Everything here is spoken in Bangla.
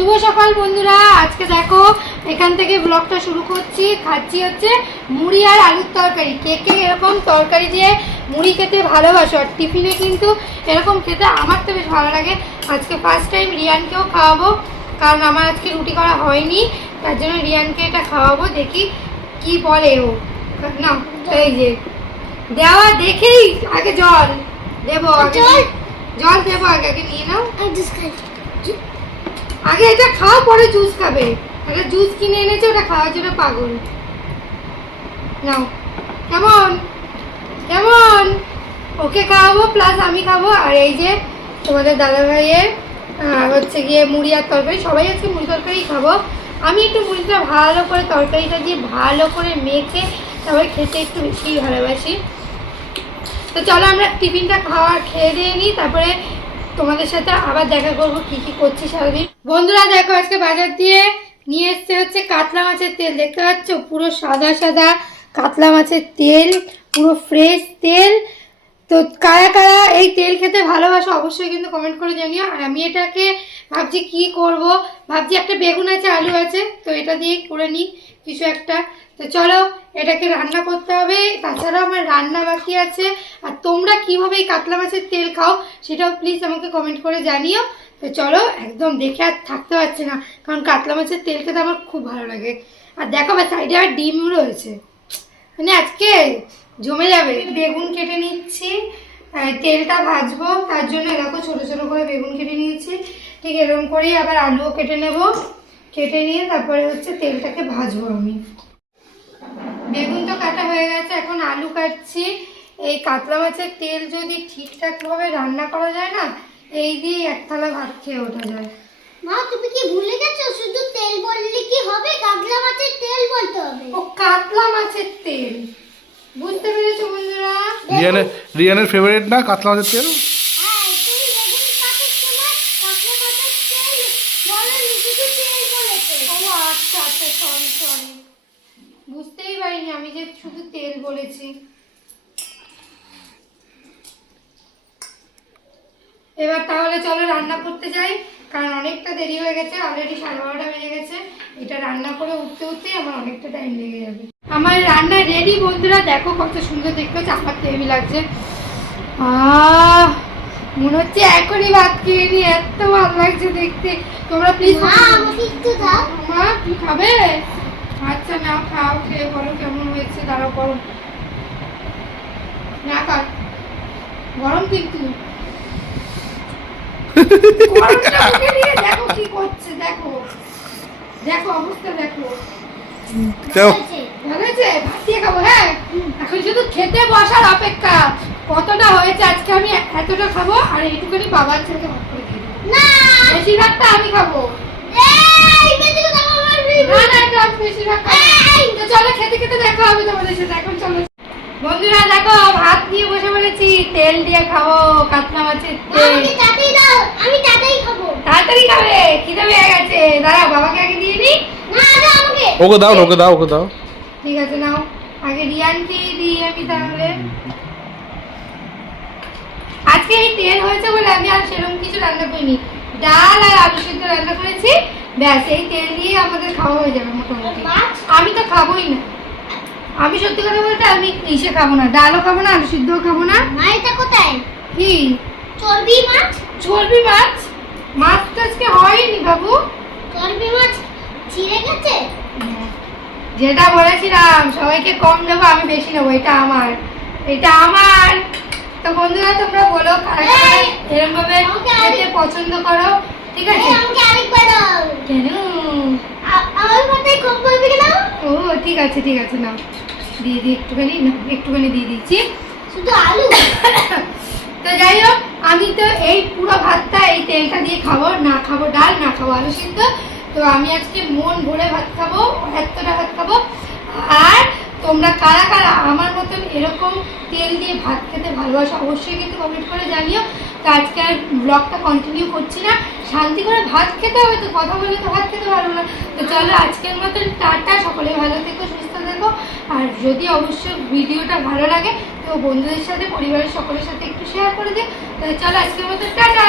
শুভ সকাল বন্ধুরা, আজকে দেখো এখান থেকে ব্লগটা শুরু করছি। খাচ্ছি হচ্ছে মুড়ি আর আলুর তরকারি। কে কে এরকম তরকারি দিয়ে মুড়ি খেতে ভালোবাসো, আর টিফিনে কিন্তু এরকম খেতে আমার তো বেশ ভালো লাগে। আজকে ফার্স্ট টাইম রিয়ানকেও খাওয়াবো, কারণ আমার আজকে রুটি করা হয়নি, তার জন্য রিয়ানকে এটা খাওয়াবো। দেখি কি বলে ও। না এই যে দেওয়া দেখেই আগে জল দেবো, জল দেবো আগে, আগে নিয়ে নাও। আগে এটা খাও, পরে জুস খাবে। একটা জুস কিনে এনেছে, ওটা খাওয়ার জন্য পাগল। নাও, কেমন কেমন ওকে খাওয়াবো, প্লাস আমি খাবো। আর এই যে তোমাদের দাদা ভাইয়ের হচ্ছে গিয়ে মুড়ি আর তরকারি। সবাই আজকে মুড়ি তরকারি খাবো। আমি একটু মুড়িটা ভালো করে তরকারিটা দিয়ে ভালো করে মেখে তারপরে খেতে একটু বেশি ভালোবাসি। তো চলো আমরা টিফিনটা খেয়ে দিয়ে নিই, তারপরে তোমাদের সাথে আবার দেখা করবো কি কি করছি সারাদিন। বন্ধুরা দেখো, আজকে বাজার দিয়ে নিয়ে এসছে হচ্ছে কাতলা মাছের তেল। দেখতে পাচ্ছ পুরো সাদা সাদা কাতলা মাছের তেল, পুরো ফ্রেশ তেল। তো কারা কারা এই তেল খেতে ভালোবাসো অবশ্যই কিন্তু কমেন্ট করে জানিও। আর আমি এটাকে ভাবছি কি করব, ভাবছি একটা বেগুন আছে, আলু আছে, তো এটা দিয়ে করে নিই কিছু একটা। তো চলো এটাকে রান্না করতে হবে, তাছাড়াও আমার রান্না বাকি আছে। আর তোমরা কীভাবে এই কাতলা মাছের তেল খাও সেটাও প্লিজ আমাকে কমেন্ট করে জানিও। তো চলো, একদম দেখে আর থাকতে পারছি না, কারণ কাতলা মাছের তেল খেতে আমার খুব ভালো লাগে। আর দেখো বা সাইডে আর ডিম রয়েছে, মানে আজকে জমে যাবে। বেগুন কেটে নিচ্ছি, তেলটা ভাজবো, তার জন্য এরকম ছোটো ছোটো করে বেগুন কেটে নিয়েছি। ঠিক এরকম করেই আবার আলুও কেটে নেব, কেটে নিয়ে তারপরে হচ্ছে তেলটাকে ভাজবো আমি। বেগুন তো কাটা হয়ে গেছে, এখন আলু কাটছি। এই কাতলা মাছের তেল যদি ঠিকঠাকভাবে রান্না করা যায় না, এই দিয়ে এক থালা ভাত খেয়ে ওঠা যায়। মা তুমি কি ভুলে গেছো? শুধু তেল বললে কি হবে? কাতলা মাছের তেল বলতে হবে। ও কাতলা মাছের তেল, বুঝতে পেরেছো বন্ধুরা? রিয়ানের ফেভারিট না কাতলা মাছের তেল? হ্যাঁ, তুমি বেগুন কাটার সময় কাতলা মাছের তেল বলনি, শুধু তেল বলেছো। ও আচ্ছা আচ্ছা, সরি সরি, বুঝতেই পারিনি আমি যে শুধু তেল বলেছি। এবার তাহলে চলো রান্না করতে যাই, কারণ অনেকটা দেরি হয়ে গেছে, অলরেডি 12:30 বেজে গেছে। এটা রান্না করে উঠতে উঠতেই আমার অনেকটা টাইম লেগে যাবে। আমার রান্না রেডি বন্ধুরা, দেখো কত সুন্দর দেখতে হচ্ছে, আমার তো হেভি লাগছে। মনে হচ্ছে এখনই ভাত খেয়ে নি, এত ভালো লাগছে দেখতে। তোমরা প্লিজ আমাকে একটু দাও। মা কি খাবে? আচ্ছা নাও, খাও, খেয়ে বলো কেমন হয়েছে। দাঁড়াও, গরম না কাট, গরম কিন্তু। দেখো কি করছে, দেখো দেখো অবস্থা দেখো। ভালো হয়েছে, ভাত দিয়ে খাবো। হ্যাঁ, এখন শুধু খেতে বসার অপেক্ষা। কতটা হয়েছে আজকে, আমি এতটা খাবো, আর এইটুকুনি বাবার ছেলেকে ভাগ করে দিয়ে দেবো। না, বেশিরভাগটা আমি খাবো। এই বেশি কথা বলবি না না, এটা আমি বেশিরভাগ খাবো। তো চলো খেতে খেতে দেখা হবে তোমাদের সাথে। এখন চলো বন্ধুরা, দেখো ভাত দিয়ে বসে পড়েছি, তেল দিয়ে খাবো কাতলা মাছের তেল। আমাকে তাতেই দাও, আমি তাতেই খাবো। তাড়াতাড়ি খাবে, খিদে পেয়ে গেছে। দাঁড়াও, বাবাকে আগে দিয়ে নি। না আগে আমাকে। ওকে দাও ওকে দাও ওকে দাও। ঠিক আছে নাও, আগে রিয়ানকে দিই আমি তাহলে। আজকে এই তেল হয়েছে বলে আমি আর সেরকম কিছু রান্না করিনি, ডাল আর আলু সিদ্ধ রান্না করেছি, ব্যাস। এই তেল দিয়ে আমাদের খাওয়া হয়ে যাবে মোটামুটি। আমি তো খাবোই না, আমি সত্যি কথা বলতে আমি ইসে খাবো না, ডালও খাবো না, আলু সিদ্ধও খাবো না। মাইটা কোথায়? কি চর্বি মাছ? চর্বি মাছ? মাছ তো আজকে হয়নি বাবু। চর্বি মাছ ছিঁড়ে গেছে। যেটা বলেছিলাম সবাইকে কম দেবো, আমি বেশি নেবো। এটা আমার, এটা আমার। তো বন্ধুরা তোমরা বলো কারা কারা এরকম ভাবে খেতে পছন্দ করো, ঠিক আছে? আমাকে আরেকবার দাও। কেন? আমার মাথায় কম বলবি কেন? ও ঠিক আছে ঠিক আছে, নাও দিয়ে দিই একটুখানি, না একটুখানি দিয়ে দিচ্ছি। শুধু আলু? তো যাই হোক, আমি তো এই পুরো ভাতটা এই তেলটা দিয়ে খাবো, না খাবো ডাল, না খাবো আলু সিদ্ধ। তো আমি আজকে মন ভরে ভাত খাবো, এতটা ভাত খাবো। আর তোমরা কারা কারা আমার মতন এরকম তেল দিয়ে ভাত খেতে ভালোবাসো অবশ্যই কিন্তু কমেন্ট করে জানিও। তো আজকে আর ব্লগটা কন্টিনিউ করছি না, শান্তি করে ভাত খেতে হবে। তো কথা বলে তো ভাত খেতে পারবো না। তো চলো আজকের মতন টাটা, সকলে ভালো থেকো, সুস্থ থেকো। আর যদি অবশ্যই ভিডিওটা ভালো লাগে তো বন্ধুদের সাথে, পরিবারের সকলের সাথে একটু শেয়ার করে দিও। তো চলো আজকের মতন টাটা।